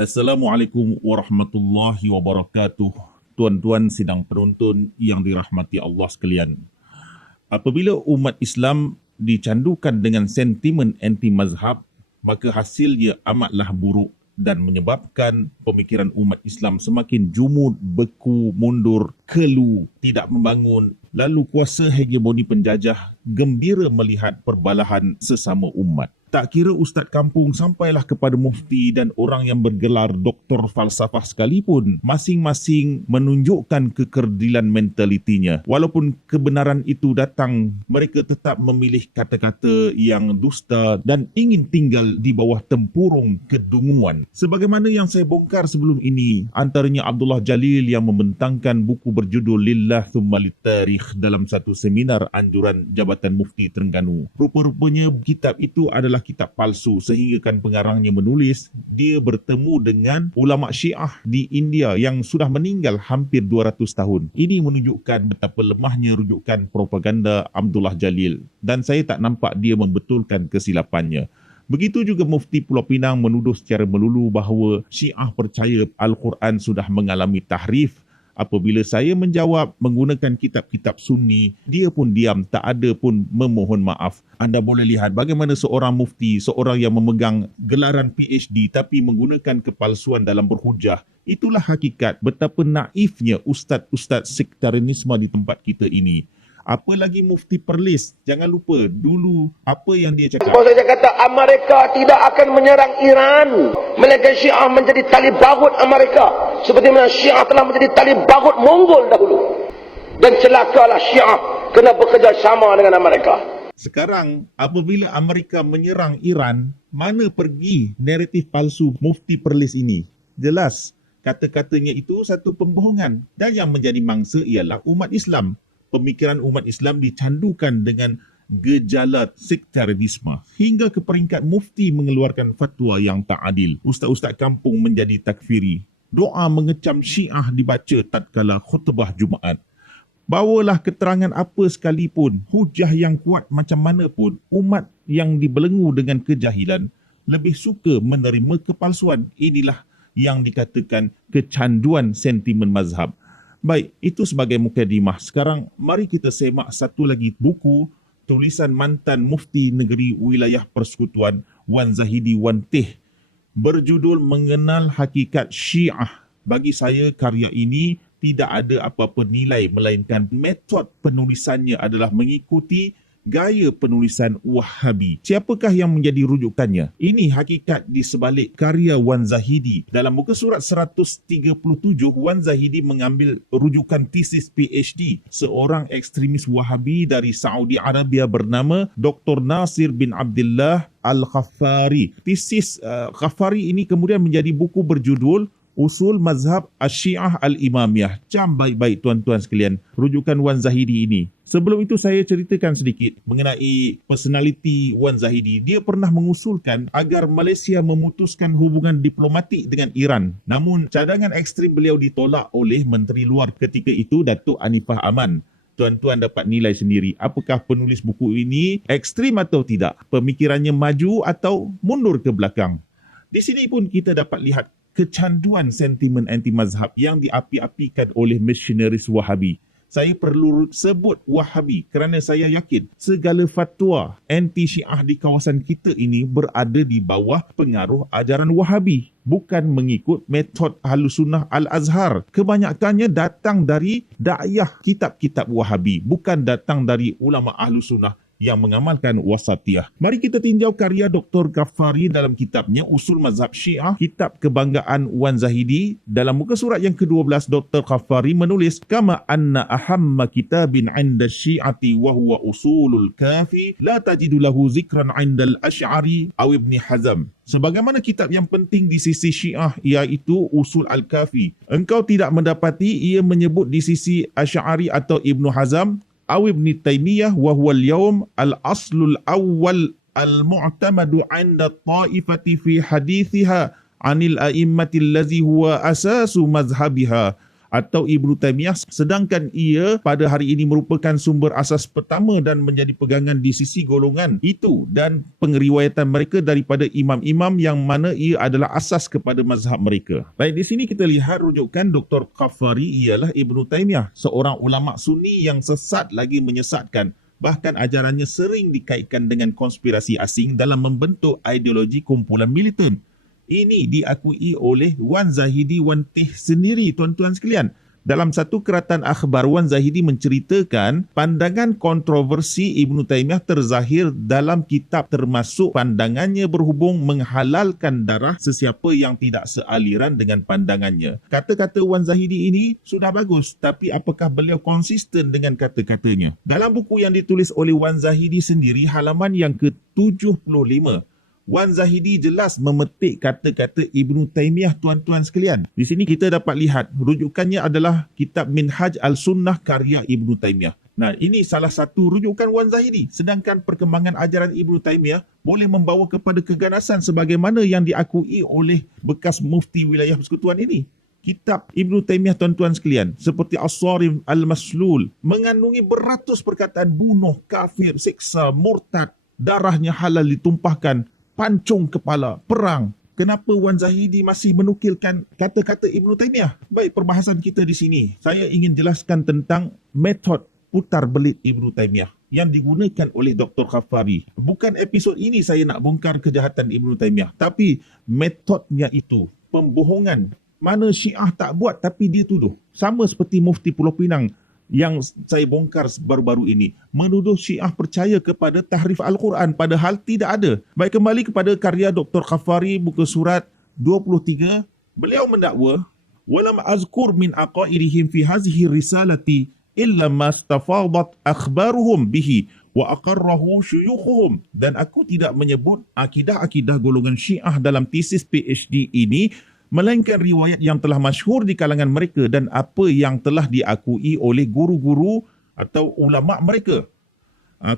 Assalamualaikum warahmatullahi wabarakatuh. Tuan-tuan sidang penonton yang dirahmati Allah sekalian. Apabila umat Islam dicandukan dengan sentimen anti mazhab, maka hasilnya amatlah buruk dan menyebabkan pemikiran umat Islam semakin jumud, beku, mundur, kelu, tidak membangun. Lalu kuasa hegemoni penjajah gembira melihat perbalahan sesama umat. Tak kira ustaz kampung sampailah kepada mufti dan orang yang bergelar doktor falsafah sekalipun, masing-masing menunjukkan kekerdilan mentalitinya. Walaupun kebenaran itu datang, mereka tetap memilih kata-kata yang dusta dan ingin tinggal di bawah tempurung kedunguan. Sebagaimana yang saya bongkar sebelum ini, antaranya Abdullah Jalil yang membentangkan buku berjudul Lillah Thumma Littarikh dalam satu seminar anjuran Jabatan Mufti Terengganu. Rupa-rupanya kitab itu adalah kitab palsu sehingga kan pengarangnya menulis dia bertemu dengan ulama Syiah di India yang sudah meninggal hampir 200 tahun. Ini menunjukkan betapa lemahnya rujukan propaganda Abdullah Jalil dan saya tak nampak dia membetulkan kesilapannya. Begitu juga Mufti Pulau Pinang menuduh secara melulu bahawa Syiah percaya Al-Quran sudah mengalami tahrif. Apabila saya menjawab menggunakan kitab-kitab Sunni, dia pun diam, tak ada pun memohon maaf. Anda boleh lihat bagaimana seorang mufti, seorang yang memegang gelaran PhD tapi menggunakan kepalsuan dalam berhujah. Itulah hakikat betapa naifnya ustaz-ustaz sektarianisme di tempat kita ini. Apa lagi Mufti Perlis, jangan lupa dulu apa yang dia cakap. Kalau saya kata Amerika tidak akan menyerang Iran, melainkan Syiah menjadi tali baut Amerika, seperti mana Syiah telah menjadi tali baut Mongol dahulu. Dan celakalah Syiah kena bekerjasama dengan Amerika. Sekarang apabila Amerika menyerang Iran, mana pergi naratif palsu Mufti Perlis ini? Jelas kata-katanya itu satu pembohongan dan yang menjadi mangsa ialah umat Islam. Pemikiran umat Islam dicandukan dengan gejala sektarianisme hingga ke peringkat mufti mengeluarkan fatwa yang tak adil. Ustaz-ustaz kampung menjadi takfiri. Doa mengecam Syiah dibaca tatkala khutbah Jumaat. Bawalah keterangan apa sekalipun, hujah yang kuat macam mana pun, umat yang dibelenggu dengan kejahilan lebih suka menerima kepalsuan. Inilah yang dikatakan kecanduan sentimen mazhab. Baik, itu sebagai mukadimah. Sekarang mari kita semak satu lagi buku tulisan mantan mufti negeri wilayah persekutuan Wan Zahidi Wan Teh berjudul Mengenal Hakikat Syiah. Bagi saya karya ini tidak ada apa-apa nilai melainkan metod penulisannya adalah mengikuti gaya penulisan Wahabi. Siapakah yang menjadi rujukannya? Ini hakikat di sebalik karya Wan Zahidi. Dalam muka surat 137, Wan Zahidi mengambil rujukan tesis PhD seorang ekstremis Wahabi dari Saudi Arabia bernama Dr. Nasir bin Abdullah Al-Ghaffari. Tesis Ghaffari ini kemudian menjadi buku berjudul Usul Mazhab Asy-Syiah Al-Imamiyah. Cam baik-baik tuan-tuan sekalian rujukan Wan Zahidi ini. Sebelum itu saya ceritakan sedikit mengenai personaliti Wan Zahidi. Dia pernah mengusulkan agar Malaysia memutuskan hubungan diplomatik dengan Iran. Namun cadangan ekstrim beliau ditolak oleh Menteri Luar ketika itu, Datuk Anifah Aman. Tuan-tuan dapat nilai sendiri apakah penulis buku ini ekstrim atau tidak. Pemikirannya maju atau mundur ke belakang. Di sini pun kita dapat lihat kecanduan sentimen anti-mazhab yang diapi-apikan oleh misionaris Wahabi. Saya perlu sebut Wahabi kerana saya yakin segala fatwa anti-Syiah di kawasan kita ini berada di bawah pengaruh ajaran Wahabi. Bukan mengikut metod Ahlussunnah Al-Azhar. Kebanyakannya datang dari dakwah kitab-kitab Wahabi. Bukan datang dari ulama Ahlussunnah yang mengamalkan wasatiyah. Mari kita tinjau karya Dr. Ghaffari dalam kitabnya Usul Mazhab Syiah, kitab kebanggaan Wan Zahidi. Dalam muka surat yang ke-12, Dr. Ghaffari menulis, Kama anna ahamma kitabin 'inda syi'ati wa huwa usulul kafi, la tajidu lahu zikran 'inda al-Asy'ari aw Ibn Hazm. Sebagaimana kitab yang penting di sisi Syiah iaitu Usul Al-Kafi, engkau tidak mendapati ia menyebut di sisi Asy'ari atau Ibn Hazm أو ابن تيمية وهو اليوم الأصل الأول المعتمد عند الطائفة في حديثها عن الأئمة الذي هو أساس مذهبها atau Ibnu Taimiyah, sedangkan ia pada hari ini merupakan sumber asas pertama dan menjadi pegangan di sisi golongan itu dan pengeriwayatan mereka daripada imam-imam yang mana ia adalah asas kepada mazhab mereka. Baik, di sini kita lihat rujukan Dr. Ghaffari ialah Ibnu Taimiyah, seorang ulama Sunni yang sesat lagi menyesatkan. Bahkan ajarannya sering dikaitkan dengan konspirasi asing dalam membentuk ideologi kumpulan militan. Ini diakui oleh Wan Zahidi Wan Tih sendiri, tuan-tuan sekalian. Dalam satu keratan akhbar, Wan Zahidi menceritakan pandangan kontroversi Ibnu Taimiyah terzahir dalam kitab, termasuk pandangannya berhubung menghalalkan darah sesiapa yang tidak sealiran dengan pandangannya. Kata-kata Wan Zahidi ini sudah bagus, tapi apakah beliau konsisten dengan kata-katanya? Dalam buku yang ditulis oleh Wan Zahidi sendiri, halaman yang ke-75, Wan Zahidi jelas memetik kata-kata Ibnu Taimiyah, tuan-tuan sekalian. Di sini kita dapat lihat rujukannya adalah kitab Minhaj Al-Sunnah karya Ibnu Taimiyah. Nah, ini salah satu rujukan Wan Zahidi. Sedangkan perkembangan ajaran Ibnu Taimiyah boleh membawa kepada keganasan sebagaimana yang diakui oleh bekas mufti wilayah persekutuan ini. Kitab Ibnu Taimiyah, tuan-tuan sekalian, seperti As-Sarim Al-Maslul, mengandungi beratus perkataan bunuh, kafir, siksa, murtad, darahnya halal ditumpahkan, pancung kepala, perang. Kenapa Wan Zahidi masih menukilkan kata-kata Ibnu Taimiyah? Baik, perbahasan kita di sini, saya ingin jelaskan tentang metod putar belit Ibnu Taimiyah yang digunakan oleh Dr. Ghaffari. Bukan episod ini saya nak bongkar kejahatan Ibnu Taimiyah, tapi metodnya itu, pembohongan. Mana Syiah tak buat tapi dia tuduh. Sama seperti Mufti Pulau Pinang yang saya bongkar baru-baru ini, menuduh Syiah percaya kepada tahrif Al-Quran padahal tidak ada. Baik, kembali kepada karya Dr. Ghaffari, muka surat 23, beliau mendakwa, walam azkur min aqaidihim fi hazihi risalati illa mastafadat akhbaruhum bihi wa aqarrahu syuyukhuhum, dan aku tidak menyebut akidah-akidah golongan Syiah dalam tesis PhD ini melainkan riwayat yang telah masyhur di kalangan mereka dan apa yang telah diakui oleh guru-guru atau ulama mereka.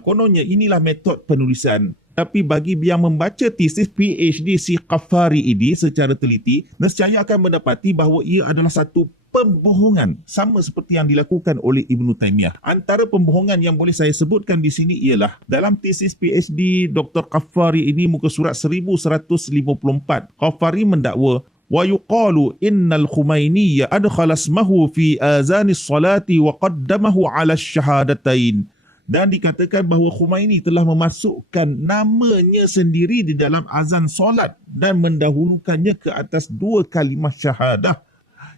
Kononnya inilah metod penulisan. Tapi bagi yang membaca tesis PhD si Ghaffari ini secara teliti, nescaya akan mendapati bahawa ia adalah satu pembohongan sama seperti yang dilakukan oleh Ibnu Taimiyah. Antara pembohongan yang boleh saya sebutkan di sini ialah dalam tesis PhD Dr. Ghaffari ini, muka surat 1154, Ghaffari mendakwa ويقال إن الخميني أدخل اسمه في آذان الصلاة وقدمه على الشهادتين. Dan dikatakan bahawa Khumaini telah memasukkan namanya sendiri di dalam azan solat dan mendahulukannya ke atas dua kalimah syahadah.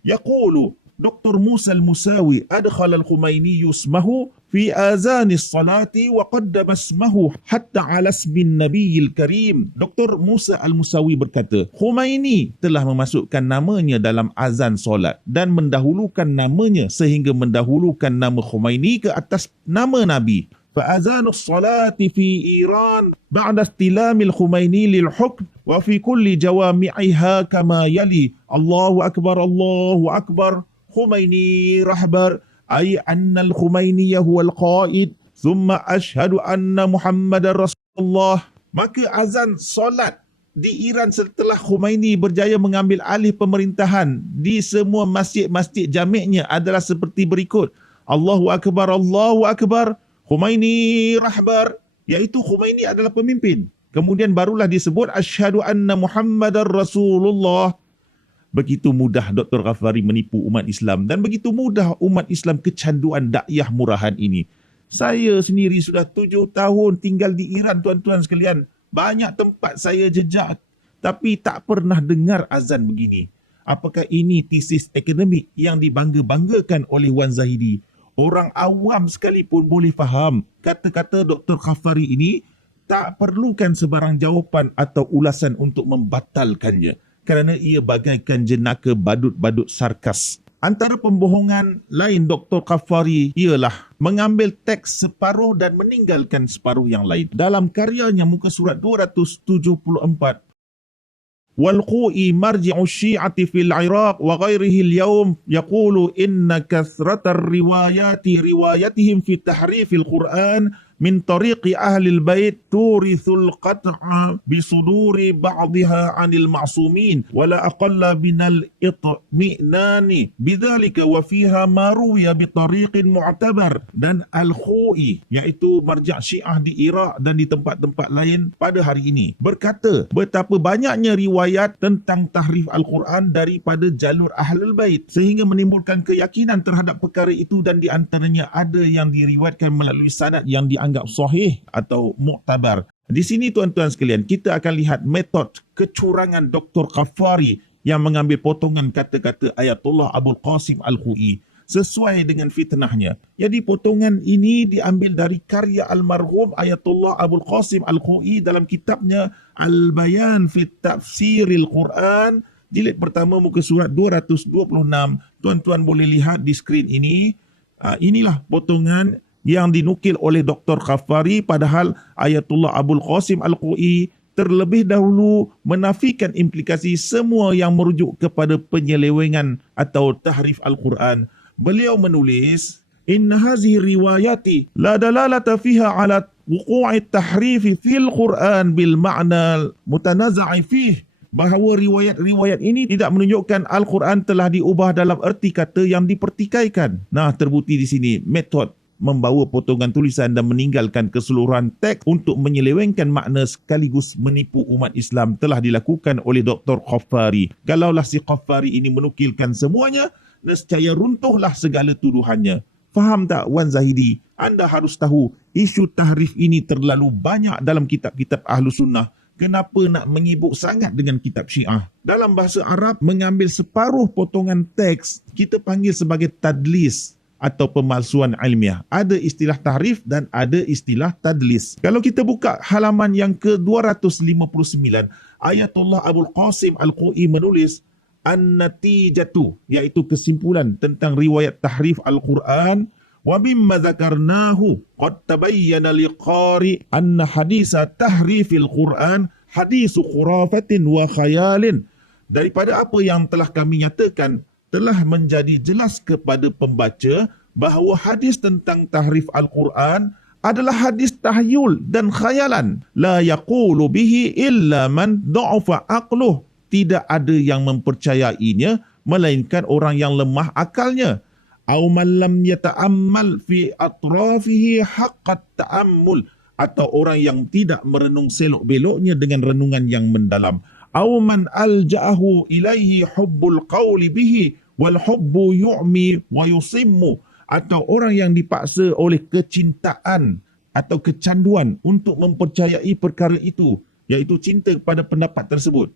Yaqulu Dr. Musa Al-Musawi adkhala al-Khumaini ismahu fi azani salati wa qaddama ismahu hatta ala ismin Nabiyil Karim. Dr. Musa Al-Musawi berkata, Khumaini telah memasukkan namanya dalam azan solat dan mendahulukan namanya sehingga mendahulukan nama Khumaini ke atas nama Nabi. فأذان الصلاة في إيران بعد استلام الخميني للحكم وفي كل جوامعها كما يلي: الله أكبر الله أكبر خميني رهبر، أي أن الخميني هو القائد، ثم أشهد أن محمد رسول الله. Maka azan solat di Iran setelah Khumaini berjaya mengambil alih pemerintahan di semua masjid-masjid jami'nya adalah seperti berikut: Allahu Akbar, Allahu Akbar, Khumaini rahbar, iaitu Khumaini adalah pemimpin. Kemudian barulah disebut asyhadu anna Muhammadar Rasulullah. Begitu mudah Dr. Ghaffari menipu umat Islam dan begitu mudah umat Islam kecanduan dakwah murahan ini. Saya sendiri sudah 7 tahun tinggal di Iran, tuan-tuan sekalian. Banyak tempat saya jejak tapi tak pernah dengar azan begini. Apakah ini tesis akademik yang dibangga-banggakan oleh Wan Zahidi? Orang awam sekalipun boleh faham kata-kata Dr. Ghaffari ini, tak perlukan sebarang jawapan atau ulasan untuk membatalkannya kerana ia bagaikan jenaka badut-badut sarkas. Antara pembohongan lain Dr. Ghaffari ialah mengambil teks separuh dan meninggalkan separuh yang lain. Dalam karyanya muka surat 274, والقوئي مرجع الشيعة في العراق وغيره اليوم يقول إن كثرة الروايات روايتهم في تحريف القرآن min tariqi ahli al-bait turithul qat'a bisuduri ba'dha 'anil ma'sumin wala aqalla binal itminani bidzalika wa fiha ma ruwiya bi tariqin mu'tabar. Dan Al-Khoi, iaitu marja' Syiah di Iraq dan di tempat-tempat lain pada hari ini, berkata betapa banyaknya riwayat tentang tahrif Al-Quran daripada jalur Ahlul Bait sehingga menimbulkan keyakinan terhadap perkara itu, dan di antaranya ada yang diriwayatkan melalui sanad yang dianggap sahih atau mu'tabar. Di sini tuan-tuan sekalian, kita akan lihat metod kecurangan Dr. Ghaffari yang mengambil potongan kata-kata Ayatullah Abul Qasim Al-Khoi sesuai dengan fitnahnya. Jadi potongan ini diambil dari karya almarhum Ayatullah Abul Qasim Al-Khoi dalam kitabnya Al-Bayan fi Tafsiril Quran, jilid pertama muka surat 226. Tuan-tuan boleh lihat di skrin ini. Inilah potongan yang dinukil oleh Dr. Ghaffari, padahal Ayatullah Abul Qasim Al-Khoi terlebih dahulu menafikan implikasi semua yang merujuk kepada penyelewengan atau tahrif Al-Quran. Beliau menulis, "Inna hazihi riwayati la dalalata fiha ala wuqu'i tahrifi fil Quran bil ma'na mutanaza'i fih." Bahawa riwayat-riwayat ini tidak menunjukkan Al-Quran telah diubah dalam erti kata yang dipertikaikan. Nah, terbukti di sini metod membawa potongan tulisan dan meninggalkan keseluruhan teks untuk menyelewengkan makna sekaligus menipu umat Islam telah dilakukan oleh Dr. Ghaffari. Kalaulah si Ghaffari ini menukilkan semuanya, nescaya runtuhlah segala tuduhannya. Faham tak Wan Zahidi? Anda harus tahu isu tahrif ini terlalu banyak dalam kitab-kitab Ahlus Sunnah. Kenapa nak menyibuk sangat dengan kitab Syiah? Dalam bahasa Arab, mengambil separuh potongan teks kita panggil sebagai tadlis atau pemalsuan ilmiah. Ada istilah tahrif dan ada istilah tadlis. Kalau kita buka halaman yang ke-259, Ayatullah Abul Qasim Al-Khoi menulis An-Natijatu, iaitu kesimpulan tentang riwayat tahrif Al-Quran. Wa mimma dzakarnahu qad tabayyana liqari anna hadisa tahrifil Quran hadisu khurafatin wa khayalin. Daripada apa yang telah kami nyatakan, telah menjadi jelas kepada pembaca bahawa hadis tentang tahrif Al-Quran adalah hadis tahyul dan khayalan. La yaqulu bihi illa man da'afa aqluh. Tidak ada yang mempercayainya melainkan orang yang lemah akalnya. Au man lam yata'ammal fi atrafihi haqqat ta'ammul, atau orang yang tidak merenung selok-beloknya dengan renungan yang mendalam. Au man alja'ahu ilaihi hubbul qawli bihi wal hubbu yu'mi wa yusimmu, atau orang yang dipaksa oleh kecintaan atau kecanduan untuk mempercayai perkara itu, iaitu cinta kepada pendapat tersebut.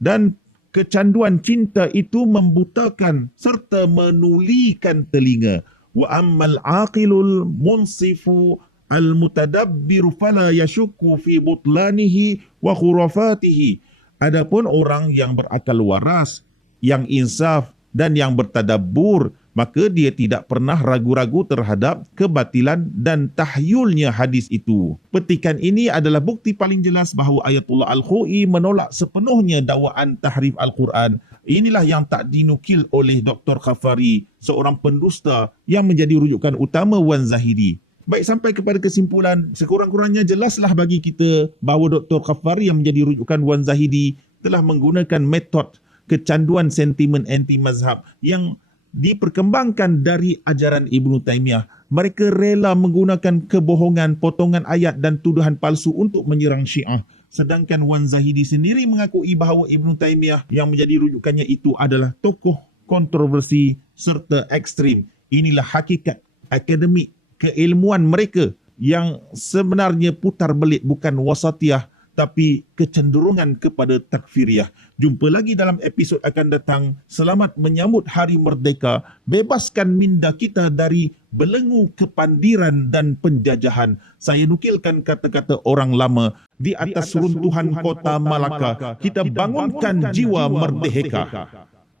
Dan kecanduan cinta itu membutakan serta menulikan telinga. Wa ammal aqilul munsifu al-mutadabbiru fala yashukku fi butlanihi wa khurafatihi. Adapun orang yang berakal waras, yang insaf dan yang bertadabbur, maka dia tidak pernah ragu-ragu terhadap kebatilan dan tahyulnya hadis itu. Petikan ini adalah bukti paling jelas bahawa Ayatullah Al-Khoi menolak sepenuhnya dakwaan tahrif Al-Quran. Inilah yang tak dinukil oleh Dr. Ghaffari, seorang pendusta yang menjadi rujukan utama Wan Zahidi. Baik, sampai kepada kesimpulan, sekurang-kurangnya jelaslah bagi kita bahawa Dr. Ghaffari yang menjadi rujukan Wan Zahidi telah menggunakan metod kecanduan sentimen anti-mazhab yang diperkembangkan dari ajaran Ibnu Taimiyah. Mereka rela menggunakan kebohongan, potongan ayat dan tuduhan palsu untuk menyerang Syiah. Sedangkan Wan Zahidi sendiri mengakui bahawa Ibnu Taimiyah yang menjadi rujukannya itu adalah tokoh kontroversi serta ekstrim. Inilah hakikat akademik keilmuan mereka yang sebenarnya putar belit, bukan wasatiyah tapi kecenderungan kepada takfiriyah. Jumpa lagi dalam episod akan datang. Selamat menyambut Hari Merdeka. Bebaskan minda kita dari belenggu kepandiran dan penjajahan. Saya nukilkan kata-kata orang lama. Di atas runtuhan kota Malaka, kita bangunkan jiwa merdeka.